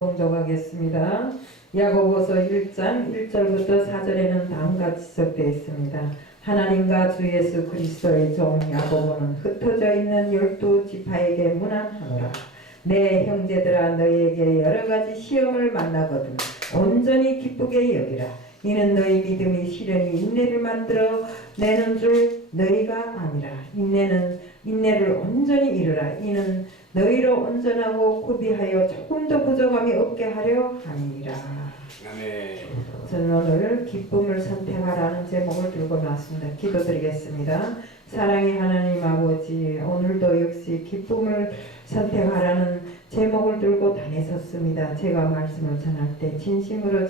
봉독하겠습니다. 야고보서 1장 1절부터 4절에는 다음과 지적되어 있습니다. 하나님과 주 예수 그리스도의 종 야고보는 흩어져 있는 12지파에게 문안하노라. 내 형제들아, 너희에게 여러가지 시험을 만나거든 온전히 기쁘게 여기라. 이는 너희 믿음이 시련이 인내를 만들어 내는 줄 너희가 아니라. 인내를 온전히 이루라. 이는 너희로 온전하고 구비하여 조금도 부족함이 없게 하려 함이라. 저는 오늘 기쁨을 선택하라는 제목을 들고 나왔습니다. 기도드리겠습니다. 사랑의 하나님 아버지, 오늘도 역시 기쁨을 선택하라는 제목을 들고 다녔었습니다. 제가 말씀을 전할 때 진심으로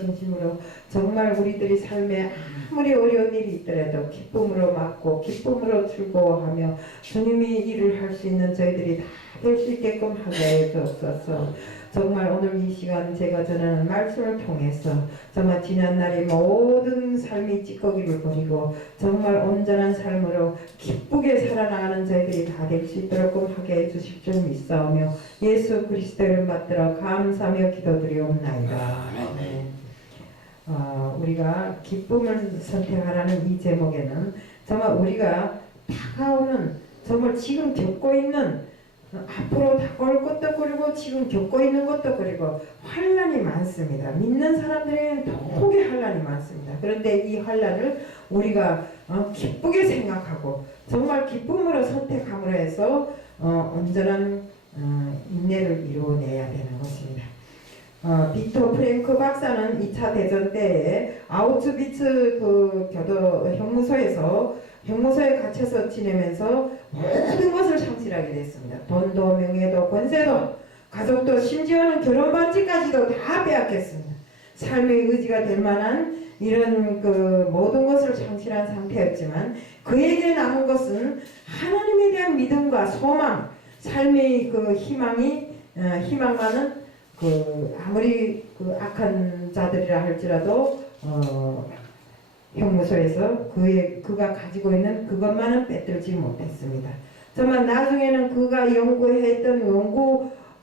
정말 우리들이 삶에 아무리 어려운 일이 있더라도 기쁨으로 맞고 기쁨으로 즐거워하며 주님이 일을 할 수 있는 저희들이 다 될 수 있게끔 하게 해주옵소서. 정말 오늘 이 시간 제가 전하는 말씀을 통해서 정말 지난날의 모든 삶이 찌꺼기를 버리고 정말 온전한 삶으로 기쁘게 살아나가는 저희들이 다 될 수 있도록 하게 해주실 줄 믿사오며 예수 그리스도를 받들어 감사하며 기도드리옵나이다. 우리가 기쁨을 선택하라는 이 제목에는 정말 우리가 다가오는 정말 지금 겪고 있는 앞으로 다가올 것도 그리고 지금 겪고 있는 것도 그리고 환난이 많습니다. 믿는 사람들에게는 더욱이 환난이 많습니다. 그런데 이 환난을 우리가 기쁘게 생각하고 정말 기쁨으로 선택함으로 해서 온전한 인내를 이루어내야 되는 것입니다. 빅터 프랭크 박사는 2차 대전 때에 아우슈비츠 교도 형무소에 갇혀서 지내면서 모든 것을 상실하게 됐습니다. 돈도 명예도 권세도 가족도 심지어는 결혼 반지까지도 다 빼앗겼습니다. 삶의 의지가 될 만한 이런 모든 것을 상실한 상태였지만 그에게 남은 것은 하나님에 대한 믿음과 소망, 삶의 희망만은 아무리 악한 자들이라 할지라도 형무소에서 그가 가지고 있는 그것만은 빼들지 못했습니다. 정말 나중에는 그가 연구했던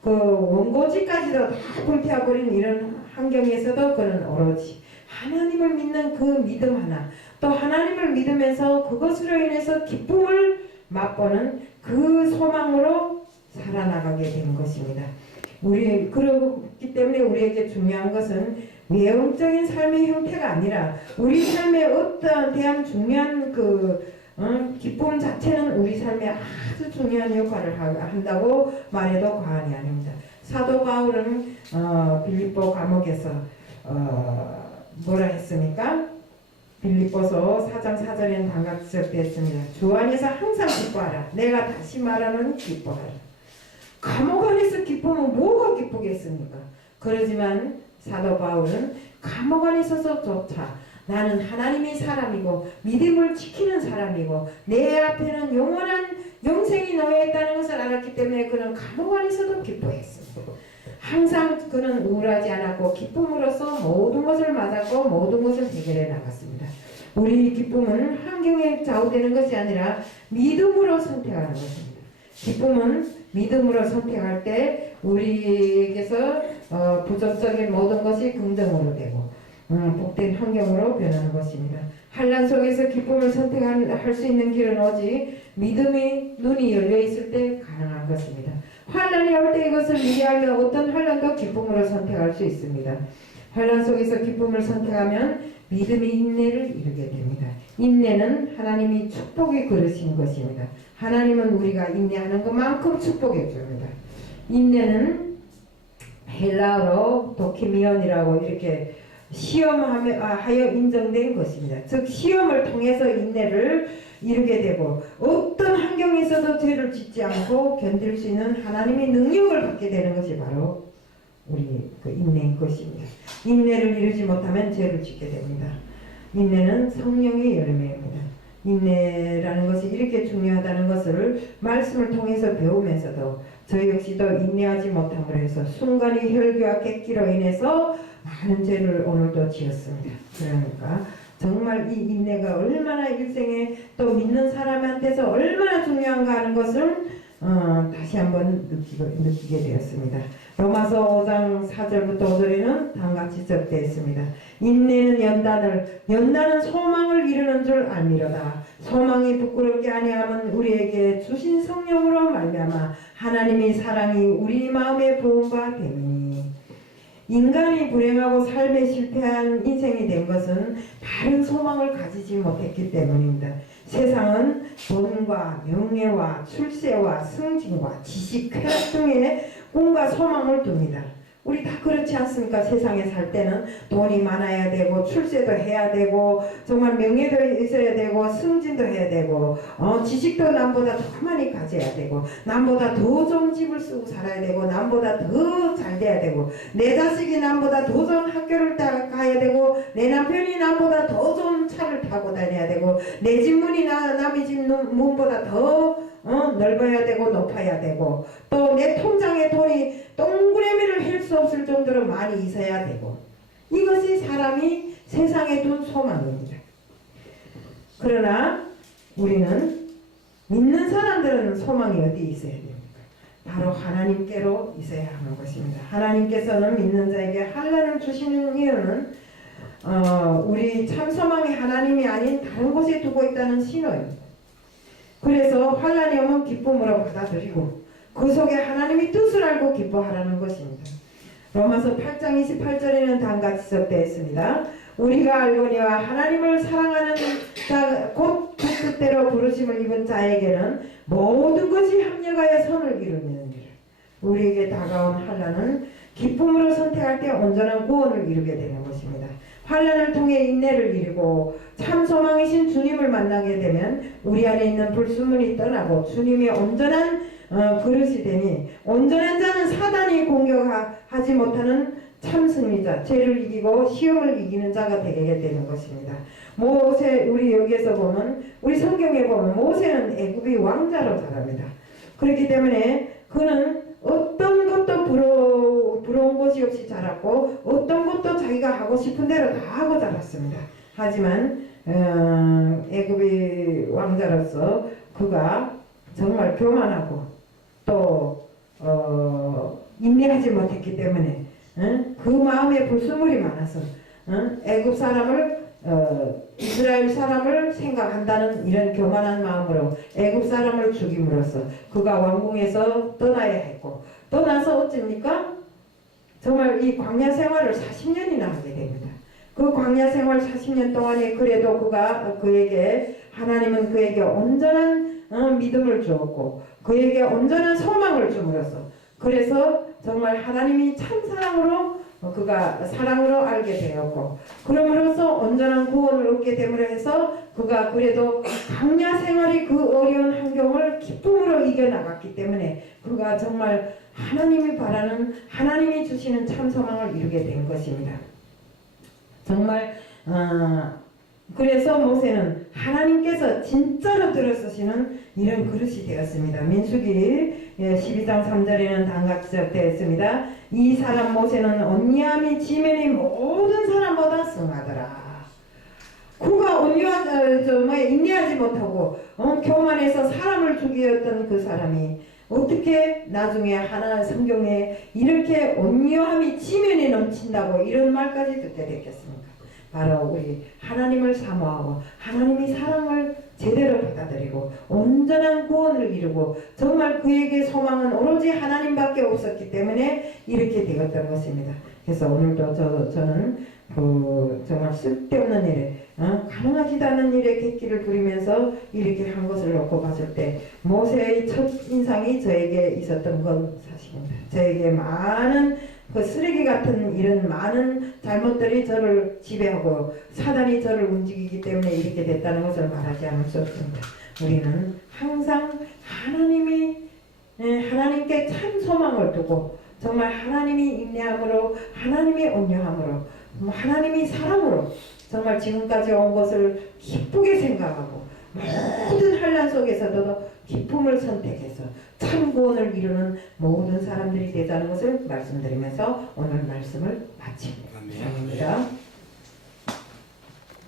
원고지까지도 다 불태워버린 이런 환경에서도 그는 오로지 하나님을 믿는 그 믿음 하나, 또 하나님을 믿으면서 그것으로 인해서 기쁨을 맛보는 그 소망으로 살아나가게 된 것입니다. 그렇기 때문에 우리에게 중요한 것은 외형적인 삶의 형태가 아니라 우리 삶에 어떠한 대한 중요한 기쁨 자체는 우리 삶에 아주 중요한 역할을 한다고 말해도 과언이 아닙니다. 사도 바울은 빌립보 감옥에서 뭐라 했습니까? 빌립보서 4장 4절에는 다음과 지적되었습니다. 주 안에서 항상 기뻐하라. 내가 다시 말하는 기뻐하라. 감옥 안에서 기쁘면 뭐가 기쁘겠습니까? 그러지만 사도 바울은 감옥 안에 있어서조차 나는 하나님의 사람이고 믿음을 지키는 사람이고 내 앞에는 영원한 영생이 놓여있다는 것을 알았기 때문에 그는 감옥 안에서도 기뻐했습니다. 항상 그는 우울하지 않았고 기쁨으로써 모든 것을 맞았고 모든 것을 해결해 나갔습니다. 우리 기쁨은 환경에 좌우되는 것이 아니라 믿음으로 선택하는 것입니다. 기쁨은 믿음으로 선택할 때 우리에게서 부정적인 모든 것이 긍정으로 되고 복된 환경으로 변하는 것입니다. 환난 속에서 기쁨을 선택할 수 있는 길은 오직 믿음의 눈이 열려 있을 때 가능한 것입니다. 환난이 올 때 이것을 이해하면 어떤 환난도 기쁨으로 선택할 수 있습니다. 환난 속에서 기쁨을 선택하면 믿음의 인내를 이루게 됩니다. 인내는 하나님이 축복의 그릇인 것입니다. 하나님은 우리가 인내하는 것만큼 축복해 줍니다. 인내는 헬라어로 도키미온이라고 이렇게 시험하여 인정된 것입니다. 즉 시험을 통해서 인내를 이루게 되고 어떤 환경에서도 죄를 짓지 않고 견딜 수 있는 하나님의 능력을 받게 되는 것이 바로 우리 인내인 것입니다. 인내를 이루지 못하면 죄를 짓게 됩니다. 인내는 성령의 열매입니다. 인내라는 것이 이렇게 중요하다는 것을 말씀을 통해서 배우면서도 저 역시도 인내하지 못함으로 해서 순간의 혈기와 객기로 인해서 많은 죄를 오늘도 지었습니다. 그러니까 정말 이 인내가 얼마나 일생에 또 믿는 사람한테서 얼마나 중요한가 하는 것을 다시 한번 느끼게 되었습니다. 로마서 5장 4절부터 5절에는 다음같이 적되어 있습니다. 인내는 연단은 소망을 이루는 줄 알미로다. 소망이 부끄럽게 아니함은 우리에게 주신 성령으로 말미암아 하나님의 사랑이 우리 마음에 부은 바 됨이니. 인간이 불행하고 삶에 실패한 인생이 된 것은 바른 소망을 가지지 못했기 때문입니다. 세상은 돈과 명예와 출세와 승진과 지식, 쾌락 등의 꿈과 소망을 둡니다. 우리 다 그렇지 않습니까? 세상에 살 때는 돈이 많아야 되고 출세도 해야 되고 정말 명예도 있어야 되고 승진도 해야 되고 지식도 남보다 더 많이 가져야 되고 남보다 더 좋은 집을 쓰고 살아야 되고 남보다 더 잘 돼야 되고 내 자식이 남보다 더 좋은 학교를 가야 되고 내 남편이 남보다 더 좋은 차를 타고 다녀야 되고 내 집 문이 남의 집 문보다 더 넓어야 되고 높아야 되고 또 내 통장에 돈이 동그라미를 할 수 없을 정도로 많이 있어야 되고 이것이 사람이 세상에 둔 소망입니다. 그러나 우리는 믿는 사람들은 소망이 어디 있어야 됩니까? 바로 하나님께로 있어야 하는 것입니다. 하나님께서는 믿는 자에게 환난을 주시는 이유는 우리 참 소망이 하나님이 아닌 다른 곳에 두고 있다는 신호입니다. 그래서 환난이 오면 기쁨으로 받아들이고 그 속에 하나님의 뜻을 알고 기뻐하라는 것입니다. 로마서 8장 28절에는 다음같이 적되어 있습니다. 우리가 알거니와 하나님을 사랑하는 자 곧 그 뜻대로 부르심을 입은 자에게는 모든 것이 합력하여 선을 이루느니라. 우리에게 다가온 환난은 기쁨으로 선택할 때 온전한 구원을 이루게 되는 것입니다. 환난을 통해 인내를 이루고 참 소망이신 주님을 만나게 되면 우리 안에 있는 불순물이 떠나고 주님의 온전한 그릇이 되니 온전한 자는 사단이 공격하지 못하는 참 승리자, 죄를 이기고 시험을 이기는 자가 되게 되는 것입니다. 모세, 우리 여기에서 보면 우리 성경에 보면 모세는 애굽의 왕자로 자랍니다. 그렇기 때문에 그는 어떤 것도 부러운 것이 없이 자랐고 어떤 것도 자기가 하고 싶은 대로 다 하고 자랐습니다. 하지만 애굽의 왕자로서 그가 정말 교만하고 또 인내하지 못했기 때문에 그 마음에 불순물이 많아서 애굽 사람을 이스라엘 사람을 생각한다는 이런 교만한 마음으로 애굽 사람을 죽임으로써 그가 왕궁에서 떠나야 했고 떠나서 어쩝니까? 정말 이 광야 생활을 40년이나 하게 됩니다. 그 광야 생활 40년 동안에 그래도 하나님은 그에게 온전한 믿음을 주었고 그에게 온전한 소망을 줌으로써 그래서 정말 하나님이 참 그가 사랑으로 알게 되었고 그럼으로써 온전한 구원을 얻게 됨으로 해서 그가 그래도 광야 생활이 그 어려운 환경을 기쁨으로 이겨나갔기 때문에 그가 정말 하나님이 바라는 하나님이 주시는 참 소망을 이루게 된 것입니다. 정말 그래서 모세는 하나님께서 진짜로 들어서시는 이런 그릇이 되었습니다. 민수기 12장 3절에는 다음같이 적되어 있습니다. 이 사람 모세는 온유함이 지면의 모든 사람보다 승하더라. 그가 인내하지 못하고 교만해서 사람을 죽였던 그 사람이 어떻게 나중에 하나 성경에 이렇게 온유함이 지면에 넘친다고 이런 말까지 듣게 됐겠습니까? 바로 우리 하나님을 사모하고 하나님의 사랑을 제대로 받아들이고 온전한 구원을 이루고 정말 그에게 소망은 오로지 하나님밖에 없었기 때문에 이렇게 되었던 것입니다. 그래서 오늘도 저는 정말 쓸데없는 일에 가능하지도 않은 일에 객기를 부리면서 이렇게 한 것을 놓고 봤을 때 모세의 첫 인상이 저에게 있었던 건 사실입니다. 저에게 많은 그 쓰레기 같은 이런 많은 잘못들이 저를 지배하고 사단이 저를 움직이기 때문에 이렇게 됐다는 것을 말하지 않을 수 없습니다. 우리는 항상 하나님께 참 소망을 두고 정말 하나님이 인내함으로 하나님의 온유함으로 하나님의 사랑으로 정말 지금까지 온 것을 기쁘게 생각하고 모든 환난 속에서도 기쁨을 선택해서 참 구원을 이루는 모든 사람들이 되자는 것을 말씀드리면서 오늘 말씀을 마칩니다.